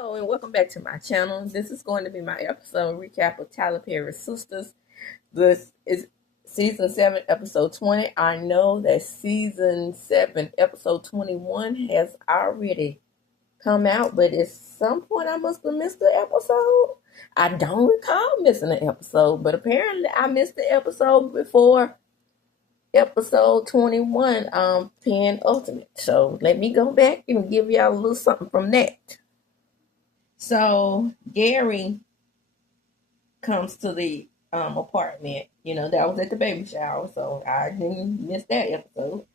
Hello and welcome back to my channel. This is going to be my episode recap of Tyler Perry's Sistas. This is season 7, episode 20. I know that season 7, episode 21 has already come out, but at some point I must have missed the episode. I don't recall missing an episode, but apparently I missed the episode before episode 21, Pen Ultimate. So let me go back and give y'all a little something from that. So Gary comes to the apartment. That was at the baby shower, so I didn't miss that episode.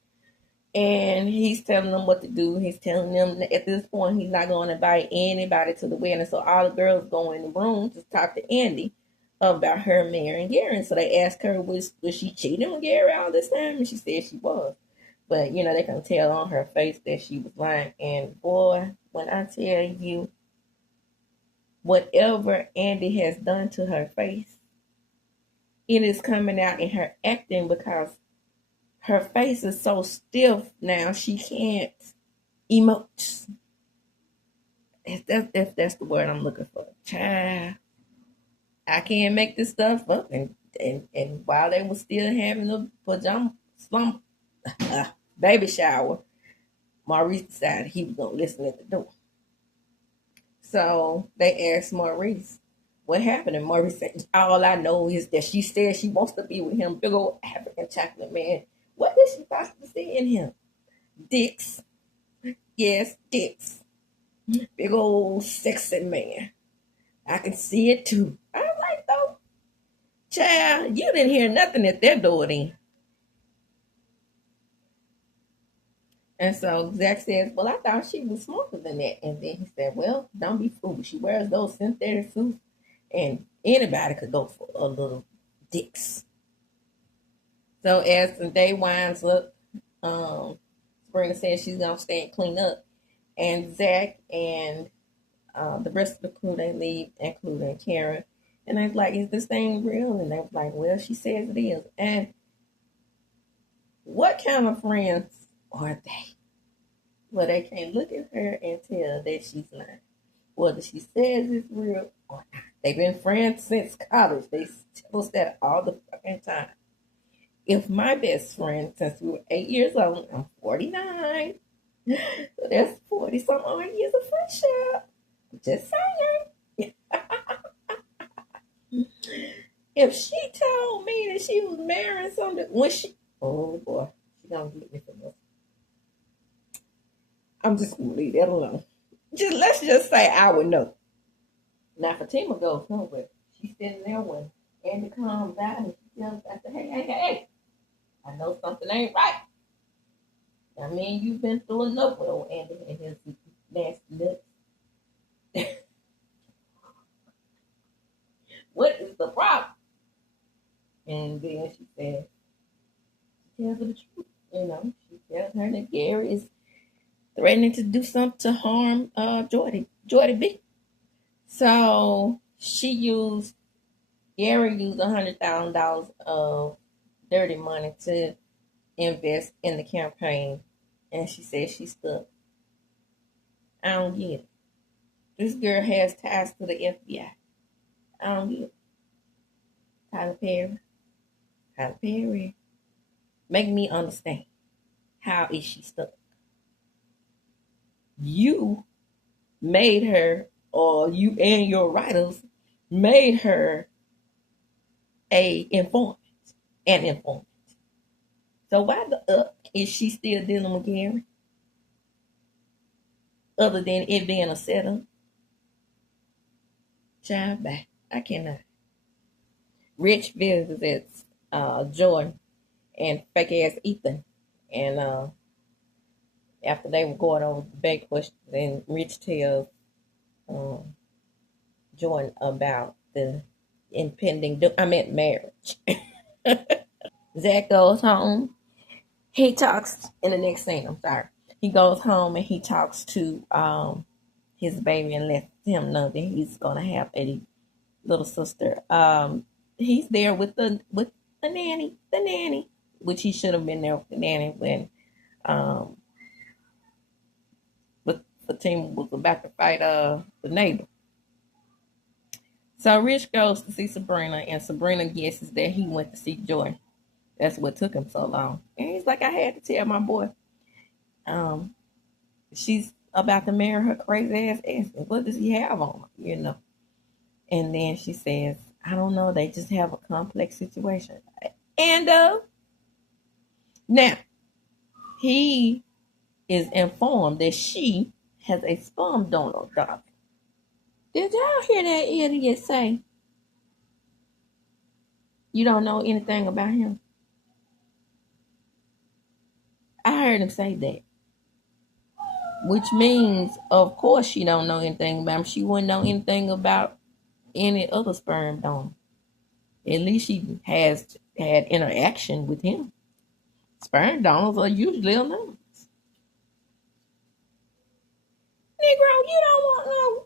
And he's telling them what to do. He's telling them that at this point he's not going to invite anybody to the wedding. So all the girls go in the room to talk to Andy about her marrying Gary. And so they asked her, was she cheating on Gary all this time? And she said she was. But, they can tell on her face that she was lying. And boy, when I tell you, whatever Andy has done to her face, it is coming out in her acting because her face is so stiff now she can't emote. If that's the word I'm looking for. Child, I can't make this stuff up. And while they were still having the pajama slump baby shower, Maurice decided he was going to listen at the door. So they asked Maurice what happened, and Maurice said, all I know is that she said she wants to be with him, big old African chocolate man. What did she possibly see in him? Dicks. Yes, dicks. Big old sexy man. I can see it too. I was like, though, child, you didn't hear nothing at their door then. And so Zach says, well, I thought she was smarter than that. And then he said, well, don't be foolish. She wears those synthetic suits, and anybody could go for a little dicks. So as the day winds up, Sabrina says she's going to stay and clean up. And Zach and the rest of the crew, they leave, including Karen. And I was like, is this thing real? And they was like, well, she says it is. And what kind of friends are they? Well, they can't look at her and tell that she's lying. Whether she says it's real or not. They've been friends since college. They tell us that all the fucking time. If my best friend, since we were 8 years old, I'm 49. So that's 40 some odd years of friendship. Just saying. If she told me that she was marrying somebody, oh boy, she gonna get me for this. I'm just gonna leave that alone. Let's just say I would know. Now Fatima goes home, but she's sitting there when Andy comes out and she tells, I said, hey, I know something ain't right. I mean, you've been through enough with old Andy and his nasty lips. What is the problem? And then she said, she tells her the truth. She tells her that Gary is threatening to do something to harm Jordy B. So Gary used $100,000 of dirty money to invest in the campaign, and she says she's stuck. I don't get it. This girl has ties to the FBI. I don't get it. Tyler Perry, make me understand. How is she stuck? You made her, or you and your writers made her an informant. So why the up is she still dealing with Gary? Other than it being a setup? Child, back. I cannot. Rich visits Jordan and fake ass Ethan. And after they were going over the bank questions, then Rich tells Jordan about the impending marriage. Zach goes home. He talks in the next scene. I'm sorry. He goes home and he talks to his baby and lets him know that he's gonna have a little sister. He's there with the nanny, which he should have been there with the nanny when Fatima was about to fight the neighbor. So Rich goes to see Sabrina, and Sabrina guesses that he went to see Joy. That's what took him so long. And he's like, I had to tell my boy, she's about to marry her crazy ass ex. What does he have on her, And then she says, I don't know, they just have a complex situation. And now he is informed that she has a sperm donor daughter. Did y'all hear that idiot say, you don't know anything about him? I heard him say that. Which means, of course, she don't know anything about him. She wouldn't know anything about any other sperm donor. At least she has had interaction with him. Sperm donors are usually anonymous. Negro, you don't want no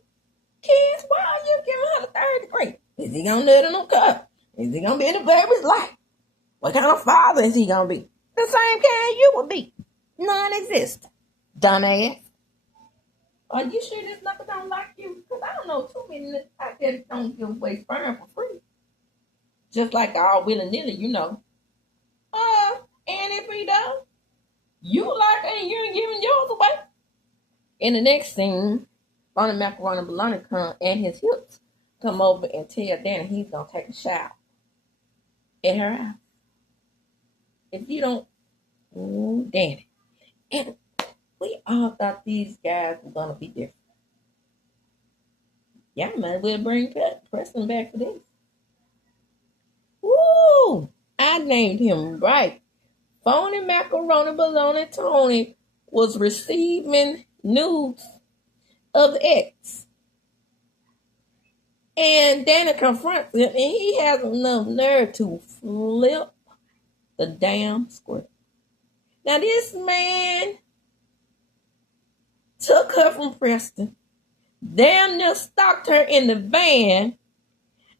kids. Why are you giving her the third degree? Is he gonna let her no cup? Is he gonna be in the baby's life? What kind of father is he gonna be? The same kind you would be. Non-existent. Dumbass. Are you sure this knuckle don't like you? Because I don't know too many out there that don't give away sperm for free. Just like all willy-nilly, And if he does, you like it and you ain't giving yours away. In the next scene, Bonnie Macaroni Bologna come and his hips come over and tell Danny he's gonna take a shower at her house. If you don't, Danny. And we all thought these guys were gonna be different. Yeah, man, we'll bring Preston back for this. Woo! I named him right. Phony Macaroni Bologna Tony was receiving news of the ex. And Danny confronts him, and he has enough nerve to flip the damn script. Now, this man took her from Preston, damn near stalked her in the van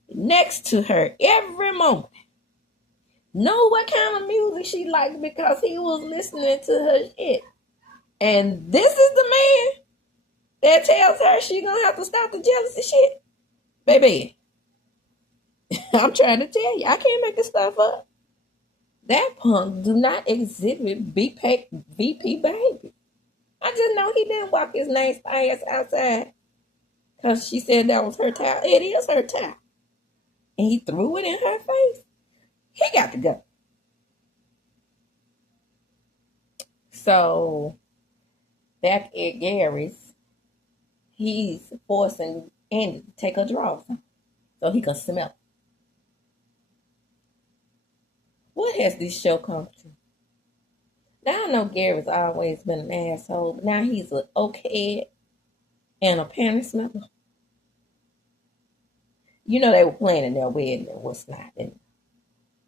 next to her every moment. Know what kind of music she liked because he was listening to her shit. And this is the man that tells her she gonna have to stop the jealousy shit. Baby, I'm trying to tell you, I can't make this stuff up. That punk do not exhibit VP behavior. I just know he didn't walk his nice ass outside because she said that was her towel. It is her towel. And he threw it in her face. He got to go. So, back at Gary's, he's forcing Andy to take her drawers so he can smell. What has this show come to? Now I know Gary's always been an asshole, but now he's an okay and a panty smeller. They were planning their wedding and what's not. And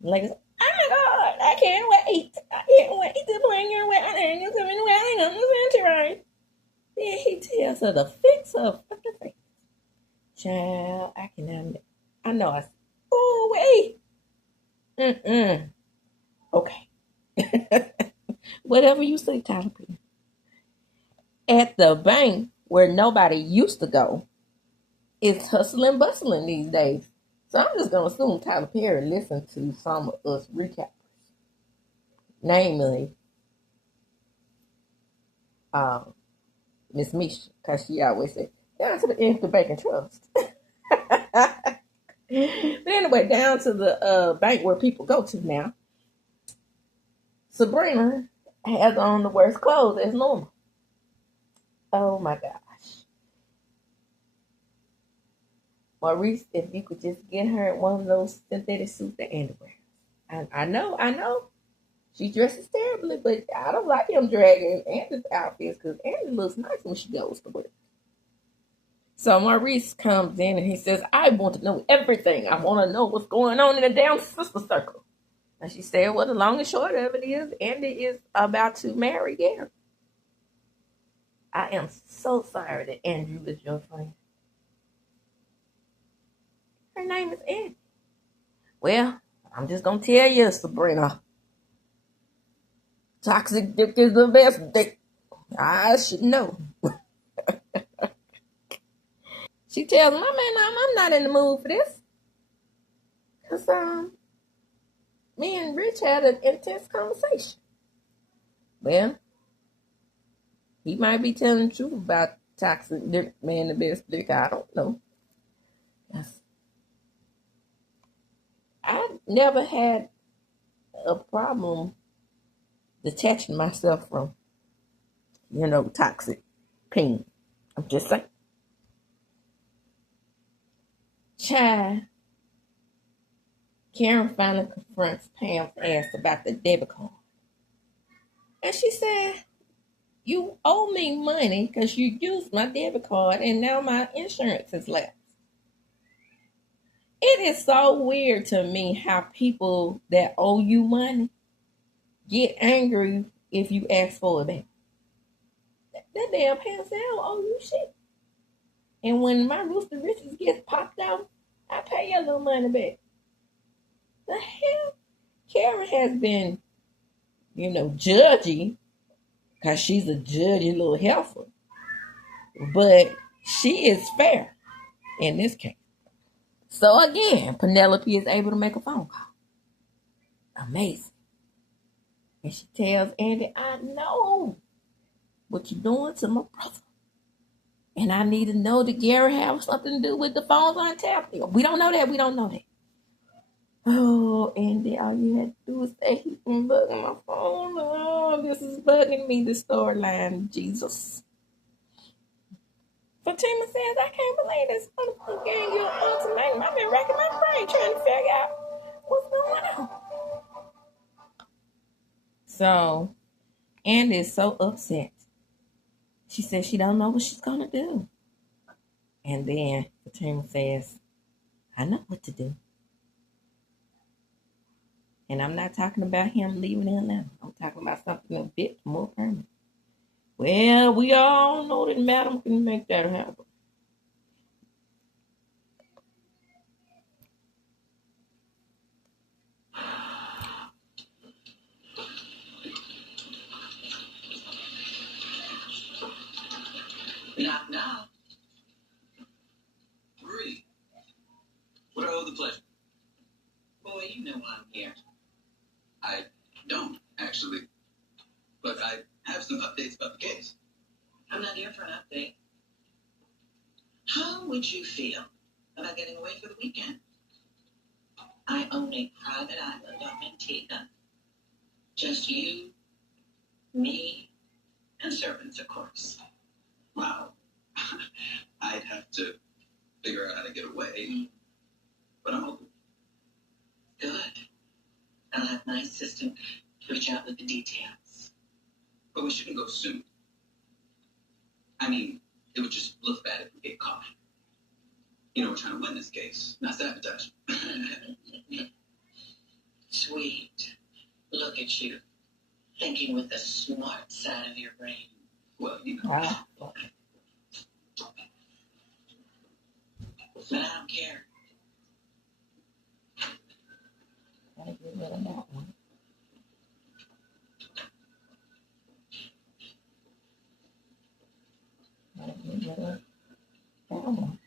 like, oh my God, I can't wait. I can't wait to bring your wedding. You're coming wedding on the century. Then he tells her to fix her fucking face. Child, I cannot. I know. Oh, wait. Okay. Whatever you say, Tyler Perry. At the bank where nobody used to go, it's hustling bustling these days. So I'm just going to assume Tyler Perry listened to some of us recappers. Namely, Miss Misha, because she always said, down to the end of the bank and trust. But anyway, down to the bank where people go to now. Sabrina has on the worst clothes as normal. Oh my gosh. Maurice, if you could just get her one of those synthetic suits that Andy wears. I know. She dresses terribly, but I don't like him dragging Andy's outfits because Andy looks nice when she goes to work. So Maurice comes in and he says, I want to know everything. I want to know what's going on in the damn sister circle. And she said, well, the long and short of it is Andy is about to marry Gary. I am so sorry that Andrew is your friend. Her name is Andy. Well, I'm just going to tell you, Sabrina. Toxic dick is the best dick. I should know. She tells him, I'm not in the mood for this. Because me and Rich had an intense conversation. Well, he might be telling the truth about toxic man the best dick. I don't know. I never had a problem detaching myself from, toxic pain. I'm just saying. Child, Karen finally confronts Pam's ass about the debit card. And she said, you owe me money because you used my debit card and now my insurance is lapsed. It is so weird to me how people that owe you money get angry if you ask for it back. That damn Pam said, I don't owe you shit. And when my Rooster Riches gets popped out, I pay your little money back. The hell? Karen has been, judgy, because she's a judgy little heifer. But she is fair in this case. So again, Penelope is able to make a phone call. Amazing. And she tells Andy, I know what you're doing to my brother. And I need to know that Gary has something to do with the phones on tap. We don't know that. Oh, Andy, all you had to do is say he's been bugging my phone. Oh, this is bugging me, the storyline, Jesus. Fatima says, I can't believe this motherfucker gave you an ultimatum. I've been racking my brain trying to figure out what's going on. So, Andy is so upset. She says she don't know what she's going to do. And then Fatima says, I know what to do. And I'm not talking about him leaving Atlanta. I'm talking about something a bit more permanent. Well, we all know that Madam can make that happen. Not now. Marie, what I owe the pleasure? Boy, you know I'm here. I don't, actually. But I have some updates about the case. I'm not here for an update. How would you feel about getting away for the weekend? I own a private island up in Antigua. Just you, me, and servants, of course. Wow. I'd have to figure out how to get away. But I'm open. Good. I'll have my assistant reach out with the details. But we shouldn't go soon. I mean, it would just look bad if we get caught. We're trying to win this case, not sabotage. Sweet. Look at you. Thinking with the smart side of your brain. Well, Wow. But I don't care. Gotta get rid of that one. Gotta get rid of that one.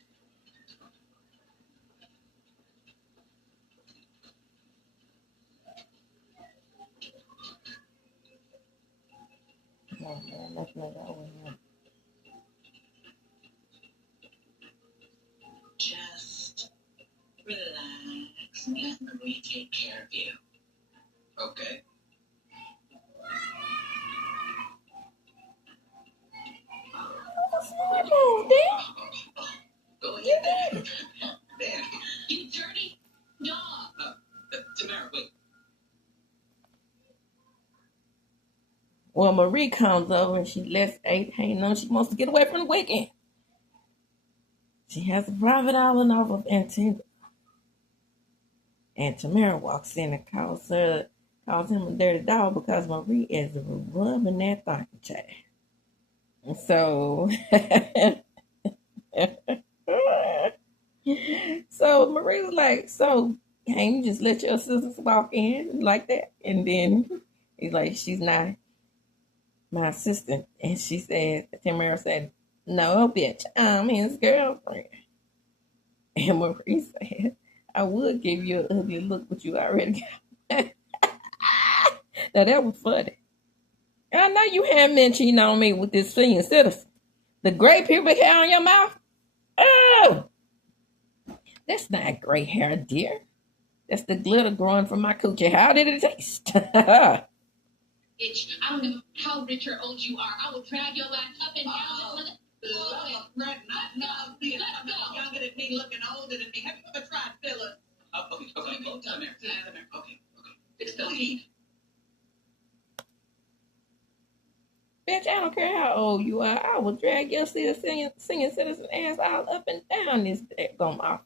Just relax and let Marie take care of you. Okay. Go ahead, there. You dirty dog. Tamara, wait. Well, Marie comes over and she lets Abe hang on. She wants to get away from the weekend. She has a private island off of Antigua. And Tamara walks in and calls him a dirty dog because Marie is rubbing that thing, child. And so, so Marie was like, so can't you just let your sisters walk in like that? And then he's like, she's not my assistant. And she said, Tamara said, no, bitch, I'm his girlfriend. And Marie said, I would give you an ugly look, but you already got Now that was funny. I know you haven't been cheating on me with this senior citizen. The gray pubic hair on your mouth? Oh! That's not gray hair, dear. That's the glitter growing from my coochie. How did it taste? Bitch, I don't know how rich or old you are. I will drag your ass up and down this mother. Not being younger than me, looking older than me. Have you ever tried fillers? Okay. Come here. Okay. It's the heat. Bitch, I don't care how old you are. I will drag your singing citizen ass all up and down this damn office.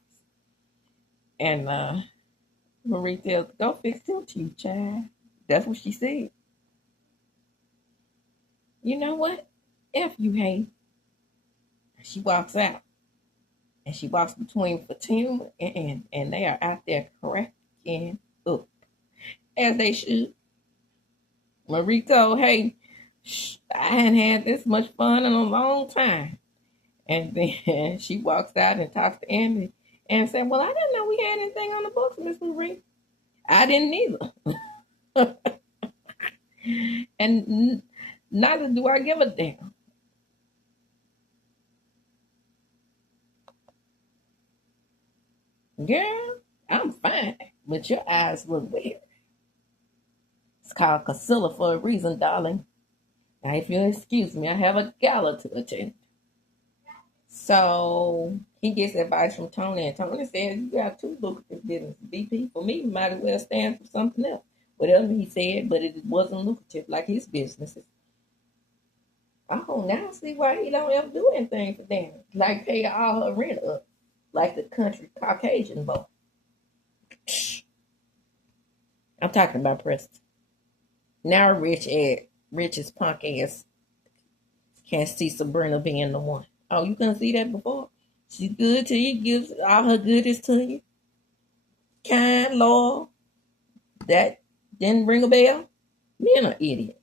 And Marie tells, go fix them teeth, child. That's what she said. You know what? F you hate. She walks out. And she walks between Fatima and they are out there cracking up. As they should. Marie told, hey, I hadn't had this much fun in a long time. And then she walks out and talks to Andy and said, well, I didn't know we had anything on the books, Miss Marie. I didn't either. And neither do I give a damn. Girl, I'm fine, but your eyes look weird. It's called Casilla for a reason, darling. Now, if you'll excuse me, I have a gala to attend. So he gets advice from Tony, and Tony says, you got two lucrative businesses, BP. For me, might as well stand for something else. Whatever he said, but it wasn't lucrative like his businesses. Oh, now I see why he don't ever do anything for them. Like pay all her rent up, like the country Caucasian boy. I'm talking about Preston. Now rich as punk ass can't see Sabrina being the one. Oh, you couldn't see that before? She's good to you, gives all her goodies to you. Kind, loyal. That didn't ring a bell? Men are idiots.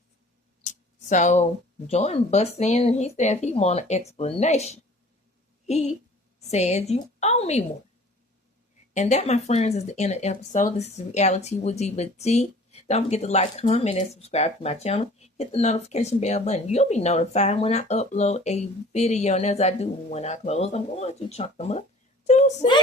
So Jordan busts in and he says he wants an explanation. He says you owe me one. And that, my friends, is the end of the episode. This is Reality with Diva D. Don't forget to like, comment, and subscribe to my channel. Hit the notification bell button. You'll be notified when I upload a video. And as I do when I close, I'm going to chunk them up to 6.